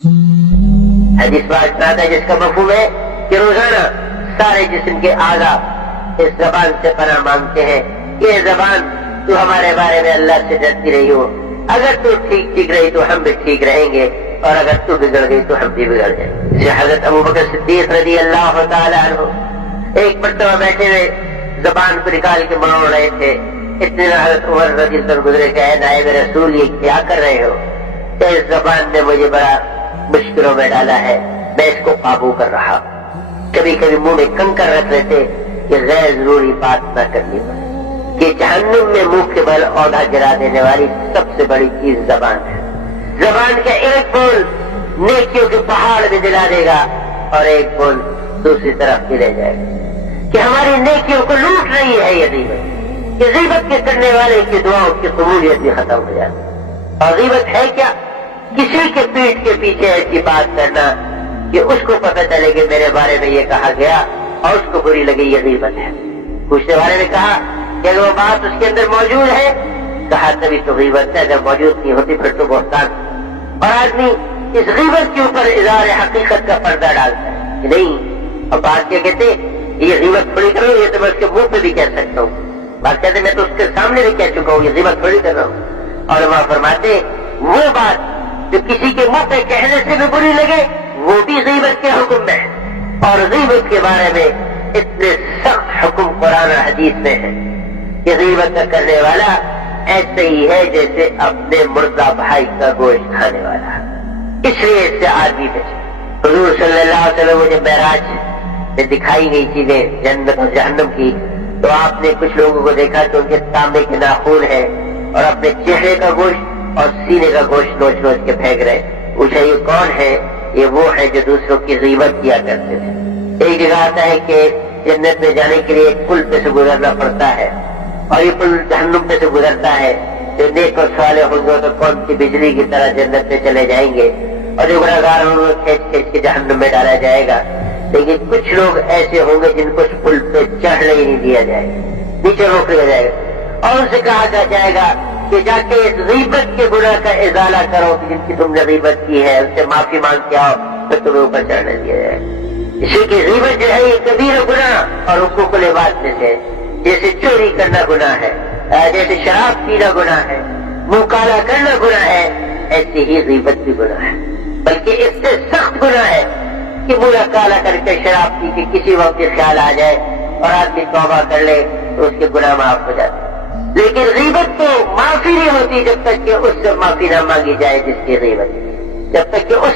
حدیث بات آتا ہے جس کا مفہوم ہے کہ روزانہ سارے جسم کے اعضاء اس زبان سے پناہ مانگتے ہیں یہ زبان تو ہمارے بارے میں اللہ سے ڈرتی رہی ہو، اگر تو ٹھیک رہی تو ہم بھی ٹھیک رہیں گے، اور اگر تو بگڑ گئی تو ہم بھی بگڑ جائیں گے۔ جسے حضرت ابوبکر صدیق رضی اللہ تعالی عنہ ایک مرتبہ بیٹھے ہوئے زبان کو نکال کے مروڑ رہے تھے، اتنے حضرت عمر رضی اللہ عنہ گزرے کہ اے نائب رسول یہ کیا کر رہے ہو؟ اس زبان نے مجھے بڑا مشکلوں میں ڈالا ہے، میں اس کو قابو کر رہا ہوں۔ کبھی کبھی منہ میں کنکر رکھ لیتے کہ غیر ضروری بات نہ کرنی پڑے، کہ جہنم میں منہ کے بل عہدہ گرا دینے والی سب سے بڑی چیز زبان ہے۔ زبان کا ایک بول نیکیوں کے پہاڑ میں دلا دے گا اور ایک بول دوسری طرف بھی لے جائے گا، کہ ہماری نیکیوں کو لوٹ رہی ہے یہ غیبت، کہ غیبت کے کرنے والے کی دعاؤں کی قبولیت بھی ختم ہو جاتی ہے۔ اور غیبت ہے کیا؟ کسی کے پیٹھ کے پیچھے ایسی بات کرنا کہ اس کو پتہ چلے کہ میرے بارے میں یہ کہا گیا اور اس کو بری لگی، یہ غیبت ہے۔ پوچھنے والے نے کہا کہ اگر وہ بات اس کے اندر موجود ہے، کہا تبھی تو غیبت ہے، اگر موجود نہیں ہوتی پھر تو بہتان۔ اور آدمی اس غیبت کے اوپر اظہار حقیقت کا پردہ ڈالتا ہے کہ نہیں، اور بات کیا کہتے یہ غیبت تھوڑی کر رہا ہوں، یہ تو میں اس کے منہ پہ بھی کہہ سکتا ہوں۔ بات کہتے میں تو اس کے سامنے بھی کہہ چکا ہوں، یہ غیبت تھوڑی کر رہا ہوں۔ اور وہاں فرماتے وہ بات جو کسی کے منہ پہ کہنے سے بھی بری لگے وہ بھی غیبت کے حکم میں ہے، اور غیبت کے بارے میں اتنے سخت حکم قرآن اور حدیث میں ہے کہ غیبت کرنے والا ایسے ہی ہے جیسے اپنے مردہ بھائی کا گوشت کھانے والا۔ اس لیے اس سے آدمی بچے۔ حضور صلی اللہ علیہ وسلم مجھے معراج میں دکھائی گئی چیزیں جنت اور جہنم کی، تو آپ نے کچھ لوگوں کو دیکھا کہ ان کے تانبے کے ناخن ہیں اور اپنے چہرے کا گوشت اور سینے کا گوشت نوچ نوچ کے پھینک رہے۔ پوچھا یہ کون ہے؟ یہ وہ ہے جو دوسروں کی غیبت کیا کرتے تھے۔ ایک جگہ آتا ہے کہ جنت میں جانے کے لیے ایک پل پہ سے گزرنا پڑتا ہے، اور یہ پل جہنم پہ سے گزرتا ہے۔ جو نیک اور صالح ہوں گے تو کون سی بجلی کی طرح جنت میں چلے جائیں گے، اور جو گنہگار ہوں گے کھینچ کھینچ کے جہنم میں ڈالا جائے گا۔ لیکن کچھ لوگ ایسے ہوں گے جن کو اس پل پہ چڑھنے ہی نہیں دیا جائے گا، نیچے روک لیا جائے گا، اور ان سے کہا جائے گا کہ جا کے اس غیبت کے گناہ کا ازالہ کرو کہ جن کی تم نے غیبت کی ہے، ان سے معافی مانگ کے آؤ تو تمہیں اوپر چڑھنے دیا جائے گا۔ اسی کی غیبت جو ہے یہ کبیرہ گناہ اور حقوق العباد میں سے، جیسے چوری کرنا گناہ ہے، جیسے شراب پینا گناہ ہے، منہ کالا کرنا گناہ ہے، ایسی ہی غیبت بھی گناہ ہے۔ بلکہ اس سے سخت گناہ ہے کہ منہ کالا کر کے شراب پی کے کسی وقت خیال آ جائے اور آدمی توبہ کر لے تو اس کے گناہ معاف ہو جاتے۔ لیکن غیبت تو معافی نہیں ہوتی جب تک کہ اس سے معافی نہ مانگی جائے جس کی غیبت، جب تک کہ اس